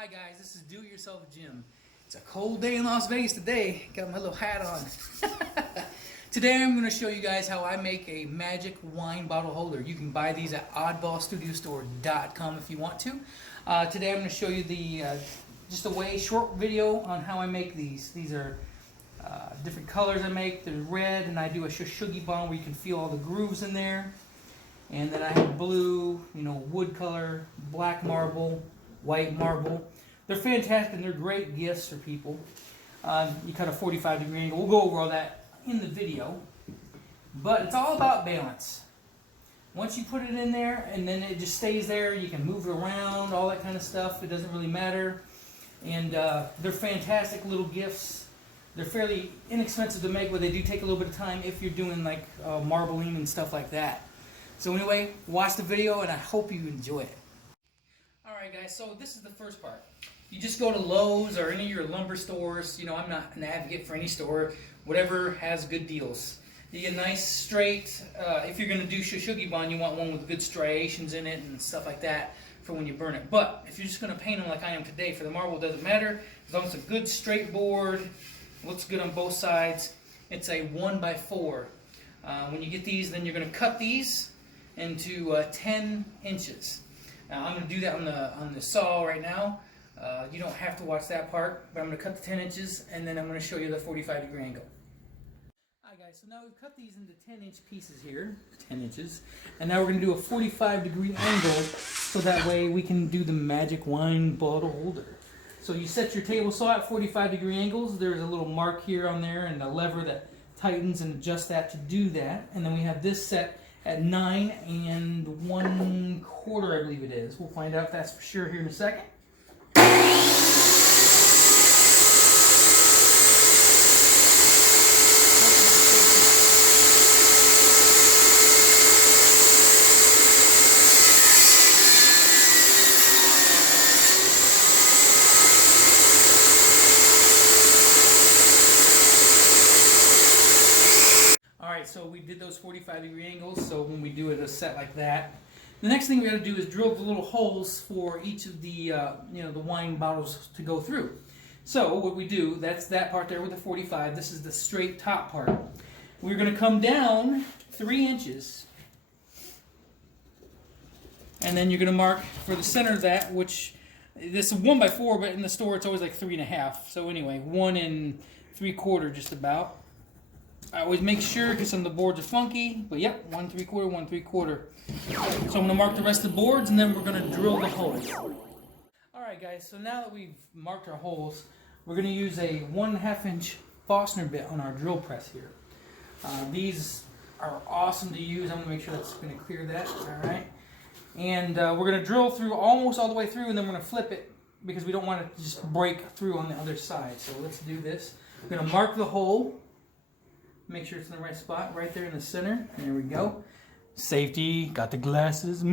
Hi guys, this is Do It Yourself Jim. It's a cold day in Las Vegas today. Got my little hat on. Today I'm going to show you guys how I make a magic wine bottle holder. You can buy these at oddballstudiostore.com if you want to. Today I'm going to show you just a short video on how I make these. These are different colors I make. There's red, and I do a Shuggie Bond where you can feel all the grooves in there. And then I have blue, wood color, black marble, white marble. They're fantastic and they're great gifts for people. You cut a 45-degree angle. We'll go over all that in the video. But it's all about balance. Once you put it in there and then it just stays there, you can move it around, all that kind of stuff. It doesn't really matter. And they're fantastic little gifts. They're fairly inexpensive to make, but they do take a little bit of time if you're doing like marbling and stuff like that. So anyway, watch the video and I hope you enjoy it. Alright guys, so this is the first part. You just go to Lowe's or any of your lumber stores. I'm not an advocate for any store. Whatever has good deals. You get a nice straight, if you're going to do Shou Sugi Ban, you want one with good striations in it and stuff like that for when you burn it. But if you're just going to paint them like I am today, for the marble it doesn't matter. As long as it's a good straight board, looks good on both sides. It's a 1x4. When you get these, then you're going to cut these into 10 inches. Now I'm going to do that on the saw right now. You don't have to watch that part, but I'm going to cut the 10 inches and then I'm going to show you the 45-degree angle. Alright guys, so now we've cut these into 10-inch pieces here, 10 inches, and now we're going to do a 45-degree angle so that way we can do the magic wine bottle holder. So you set your table saw at 45-degree angles. There's a little mark here on there and a lever that tightens and adjusts that to do that. And then we have this set at 9 1/4, I believe it is. We'll find out if that's for sure here in a second. So we did those 45-degree angles, so when we do it a set like that, the next thing we got to do is drill the little holes for each of the the wine bottles to go through. So what we do, that's that part there with the 45. This is the straight top part. We're going to come down 3 inches, and then you're going to mark for the center of that, which this is 1x4, but in the store it's always like 3.5. So anyway, 1 3/4 just about. I always make sure because some of the boards are funky, but yep, 1 3/4, 1 3/4. So I'm going to mark the rest of the boards and then we're going to drill the holes. Alright guys, so now that we've marked our holes, we're going to use a 1.5 inch Forstner bit on our drill press here. These are awesome to use. I'm going to make sure that's going to clear that. Alright, and we're going to drill through almost all the way through and then we're going to flip it because we don't want it to just break through on the other side. So let's do this. We're going to mark the hole. Make sure it's in the right spot, right there in the center. There we go. Safety, got the glasses. All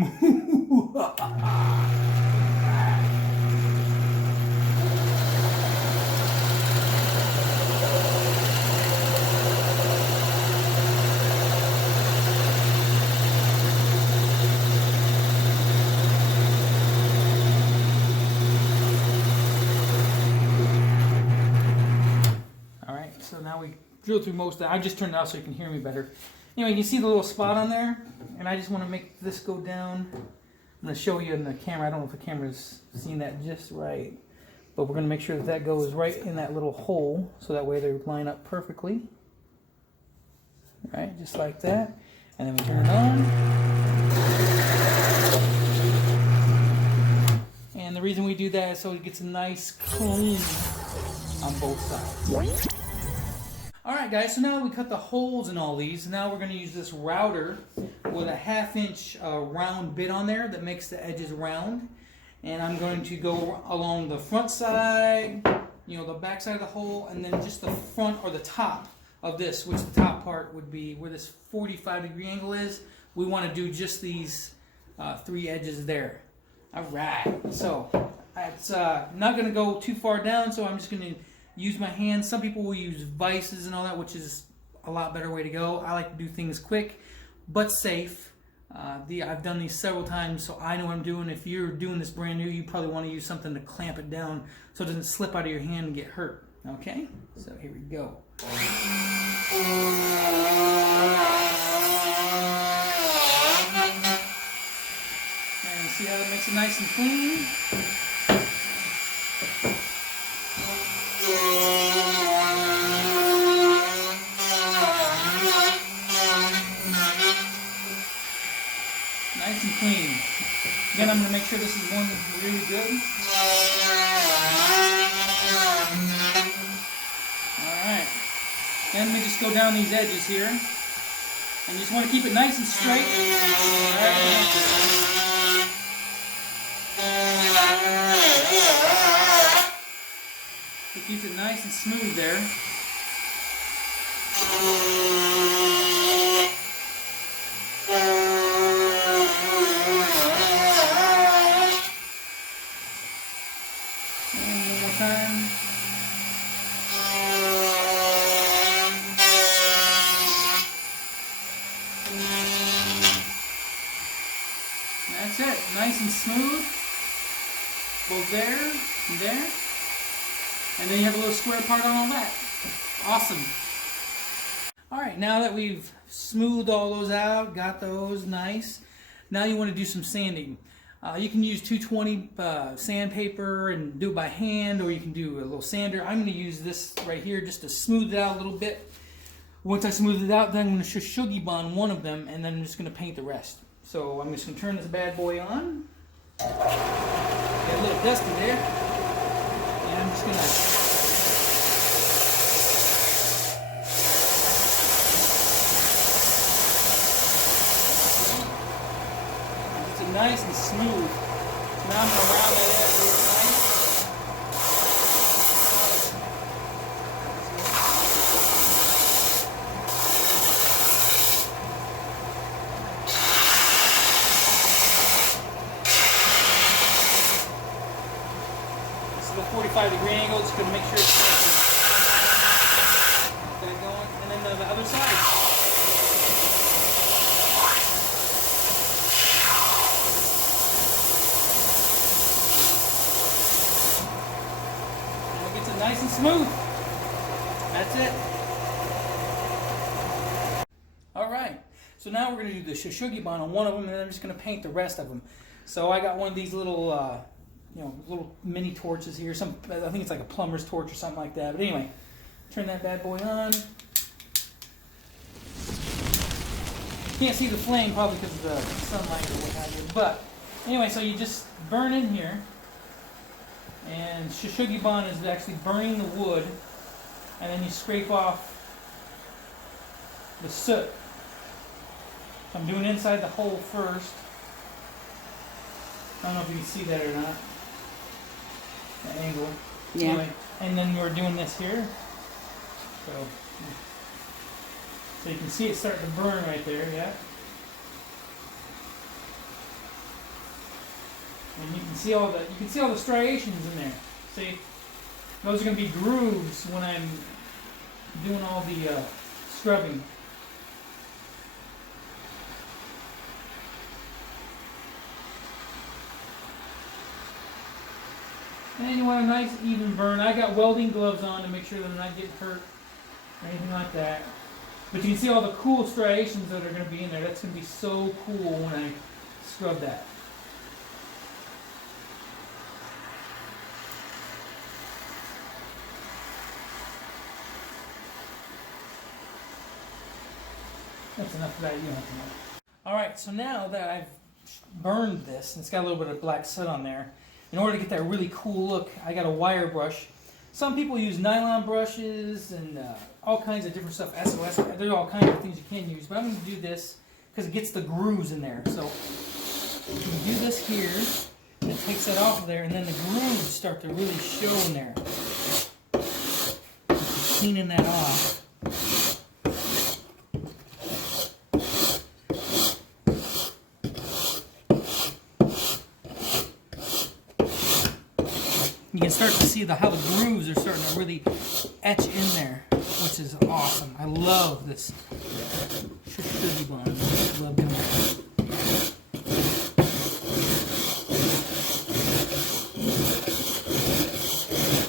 right, so now we drill through most of that. I just turned it off so you can hear me better. Anyway, you can see the little spot on there, and I just want to make this go down. I'm going to show you in the camera. I don't know if the camera's seen that just right, but we're going to make sure that that goes right in that little hole, so that way they line up perfectly. All right, just like that. And then we turn it on. And the reason we do that is so it gets nice clean on both sides. Alright guys, so now that we cut the holes in all these, now we're going to use this router with a 1/2 inch round bit on there that makes the edges round. And I'm going to go along the front side, the back side of the hole, and then just the front or the top of this, which the top part would be where this 45-degree angle is. We want to do just these 3 edges there. Alright, so it's not going to go too far down, so I'm just going to use my hands. Some people will use vices and all that, which is a lot better way to go. I like to do things quick but safe. I've done these several times, so I know what I'm doing. If you're doing this brand new, you probably want to use something to clamp it down so it doesn't slip out of your hand and get hurt. Okay? So here we go. And see how it makes it nice and clean? Nice and clean. Again, I'm going to make sure this is one that's really good. Alright. Then we just go down these edges here. And you just want to keep it nice and straight. It keeps it nice and smooth there. That's it, nice and smooth, both there and there, and then you have a little square part on all that. Awesome. Alright, now that we've smoothed all those out, got those nice, now you want to do some sanding. You can use 220 sandpaper and do it by hand, or you can do a little sander. I'm going to use this right here just to smooth it out a little bit. Once I smooth it out, then I'm going to Shuggie Bond one of them, and then I'm just going to paint the rest. So I'm just going to turn this bad boy on. Get a little dusty there. And I'm just going to... It's nice and smooth. So now I'm going to round that edge real nice. The 45-degree angle, just going to make sure it's nice. Get it going, and then the other side. And it gets it nice and smooth. That's it. All right. So now we're going to do the Shuggie Bond on one of them, and then I'm just going to paint the rest of them. So I got one of these little. Little mini torches here. I think it's like a plumber's torch or something like that. But anyway, turn that bad boy on. You can't see the flame probably because of the sunlight or what have you. But anyway, so you just burn in here, and Shuggie Bond is actually burning the wood, and then you scrape off the soot. So I'm doing inside the hole first. I don't know if you can see that or not. The angle. Yeah. Anyway, and then we're doing this here. So you can see it starting to burn right there, yeah. And you can see all the striations in there. See? Those are going to be grooves when I'm doing all the scrubbing. And then you want a nice even burn. I got welding gloves on to make sure that I'm not getting hurt or anything like that. But you can see all the cool striations that are going to be in there. That's going to be so cool when I scrub that. That's enough of that. You don't have to know. Alright, so now that I've burned this, and it's got a little bit of black soot on there, in order to get that really cool look, I got a wire brush. Some people use nylon brushes and all kinds of different stuff. SOS, there are all kinds of things you can use. But I'm going to do this because it gets the grooves in there. So you can do this here, and it takes that off of there, and then the grooves start to really show in there. Just cleaning that off. You can start to see how the grooves are starting to really etch in there, which is awesome. I love this Shuggie Bond. I love doing it.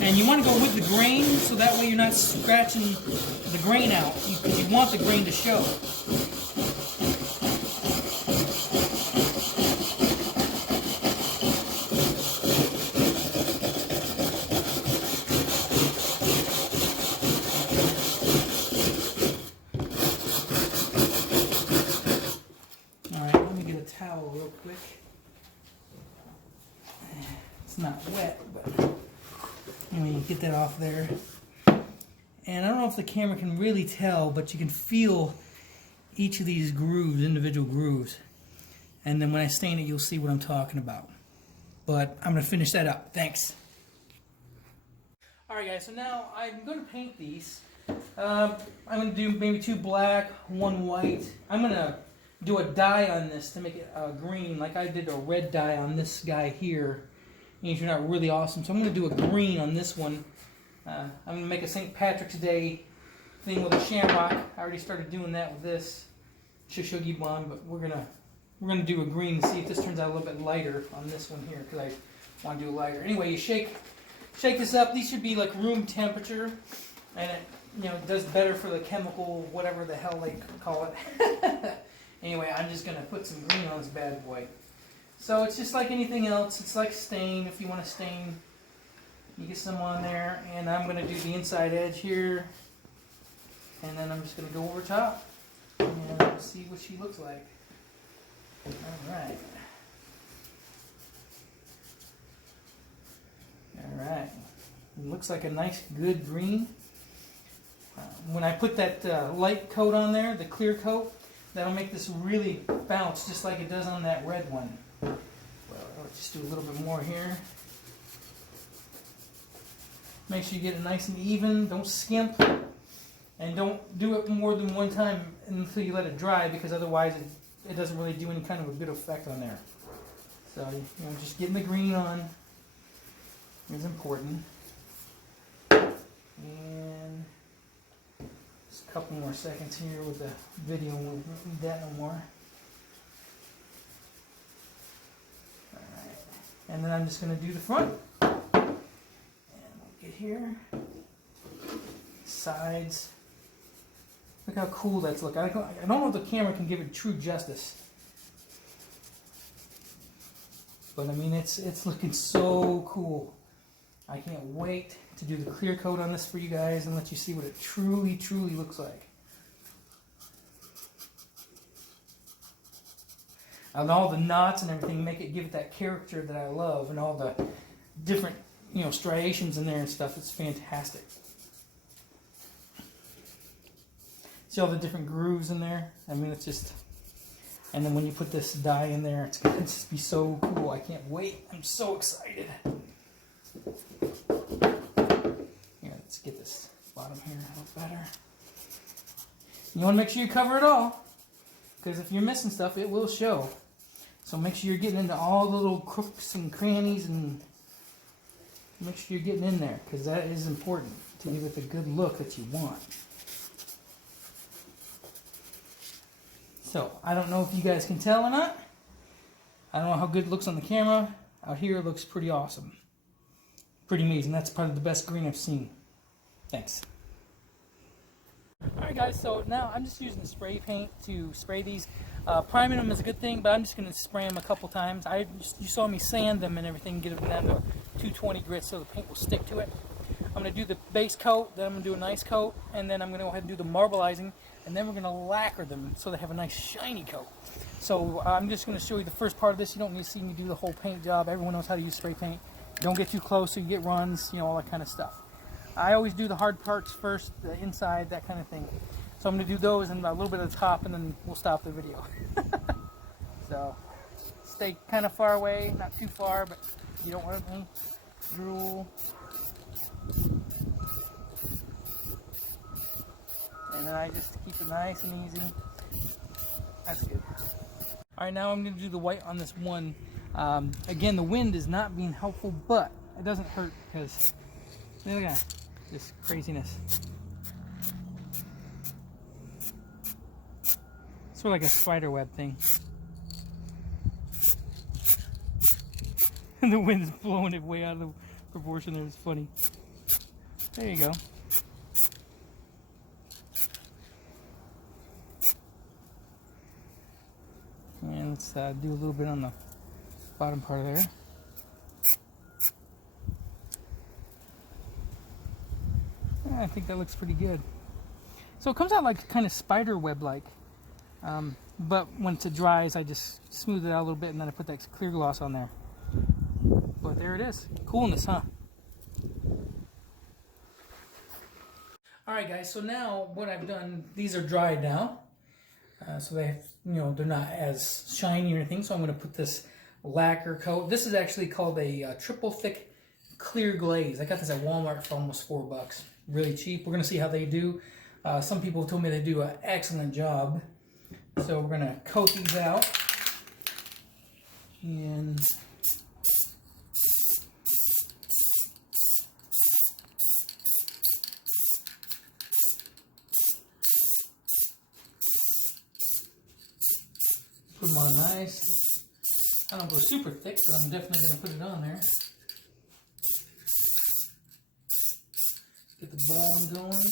And you want to go with the grain, so that way you're not scratching the grain out, because you want the grain to show. Alright, let me get a towel real quick. It's not wet, but let me get that off there. And I don't know if the camera can really tell, but you can feel each of these grooves, individual grooves. And then when I stain it, you'll see what I'm talking about. But I'm going to finish that up. Thanks. Alright guys, so now I'm going to paint these. I'm going to do maybe 2 black, 1 white. I'm going to do a dye on this to make it green, like I did a red dye on this guy here. And you're not really awesome. So I'm going to do a green on this one. I'm going to make a St. Patrick's Day thing with a shamrock. I already started doing that with this Shou Sugi Ban, but we're gonna do a green to see if this turns out a little bit lighter on this one here, because I want to do a lighter. Anyway, you shake this up. These should be like room temperature, and it does better for the chemical, whatever the hell they call it. Anyway, I'm just gonna put some green on this bad boy. So it's just like anything else. It's like stain. If you want to stain, you get some on there, and I'm going to do the inside edge here, and then I'm just going to go over top and see what she looks like. Alright. Alright. It looks like a nice, good green. When I put that light coat on there, the clear coat, that'll make this really bounce just like it does on that red one. Well, I'll just do a little bit more here. Make sure you get it nice and even. Don't skimp. And don't do it more than one time until you let it dry, because otherwise it doesn't really do any kind of a good effect on there. So, just getting the green on is important. And just a couple more seconds here with the video, and we'll need that no more. Alright. And then I'm just going to do the front. Here, sides. Look how cool that's looking. I don't know if the camera can give it true justice, but I mean it's looking so cool. I can't wait to do the clear coat on this for you guys and let you see what it truly looks like. And all the knots and everything give it that character that I love, and all the different striations in there and stuff. It's fantastic. See all the different grooves in there? I mean, it's just... And then when you put this dye in there, it's going to just be so cool. I can't wait. I'm so excited. Here, let's get this bottom here a little better. You want to make sure you cover it all, because if you're missing stuff, it will show. So make sure you're getting into all the little crooks and crannies, and make sure you're getting in there, because that is important to give it the good look that you want. So, I don't know if you guys can tell or not. I don't know how good it looks on the camera. Out here it looks pretty awesome. Pretty amazing. That's probably the best green I've seen. Thanks. Alright guys, so now I'm just using the spray paint to spray these. Priming them is a good thing, but I'm just going to spray them a couple times. You saw me sand them and everything, get them down to 220 grit so the paint will stick to it. I'm going to do the base coat, then I'm going to do a nice coat, and then I'm going to go ahead and do the marbleizing, and then we're going to lacquer them so they have a nice shiny coat. So I'm just going to show you the first part of this. You don't need to see me do the whole paint job. Everyone knows how to use spray paint. Don't get too close so you get runs, all that kind of stuff. I always do the hard parts first, the inside, that kind of thing. So I'm going to do those and a little bit of the top, and then we'll stop the video. So stay kind of far away, not too far, but you don't want any drool. And then I just keep it nice and easy. That's good. Alright, now I'm going to do the white on this one. Again, the wind is not being helpful, but it doesn't hurt, because look at this craziness. Sort of like a spider web thing. And the wind's blowing it way out of the proportion there. It's funny. There you go. And let's do a little bit on the bottom part of there. Yeah, I think that looks pretty good. So it comes out like kind of spider web like. But once it dries, I just smooth it out a little bit and then I put that clear gloss on there. But there it is. Coolness, huh? Alright guys, so now what I've done, these are dried now. So they, they're not as shiny or anything. So I'm going to put this lacquer coat. This is actually called a triple thick clear glaze. I got this at Walmart for almost $4. Really cheap. We're going to see how they do. Some people told me they do an excellent job. So we're going to coat these out. And put them on nice. I don't go super thick, but I'm definitely going to put it on there. Get the bottom going.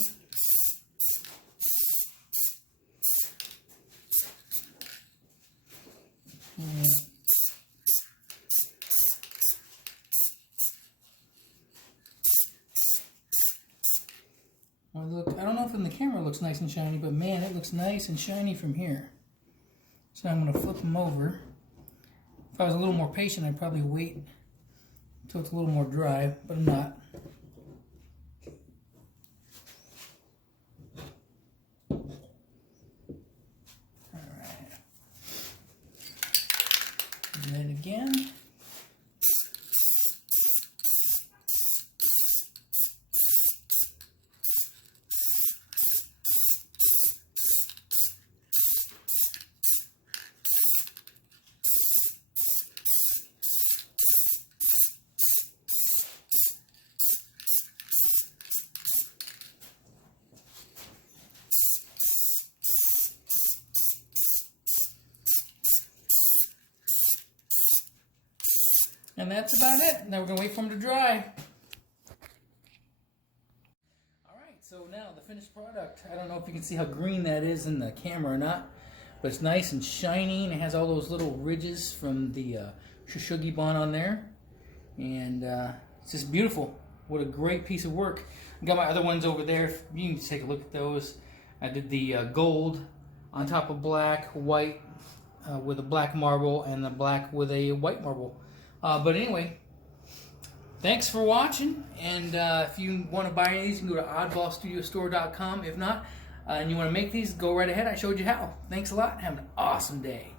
Yeah. Well, look, I don't know if in the camera it looks nice and shiny, but man, it looks nice and shiny from here. So I'm going to flip them over. If I was a little more patient, I'd probably wait until it's a little more dry, but I'm not. Alright. And then again. And that's about it. Now we're going to wait for them to dry. Alright, so now the finished product. I don't know if you can see how green that is in the camera or not, but it's nice and shiny, and it has all those little ridges from the Shou Sugi Ban on there. And it's just beautiful. What a great piece of work. I got my other ones over there. You can just take a look at those. I did the gold on top of black, white with a black marble, and the black with a white marble. But anyway, thanks for watching, and if you want to buy any of these, you can go to oddballstudiostore.com. If not, and you want to make these, go right ahead. I showed you how. Thanks a lot. Have an awesome day.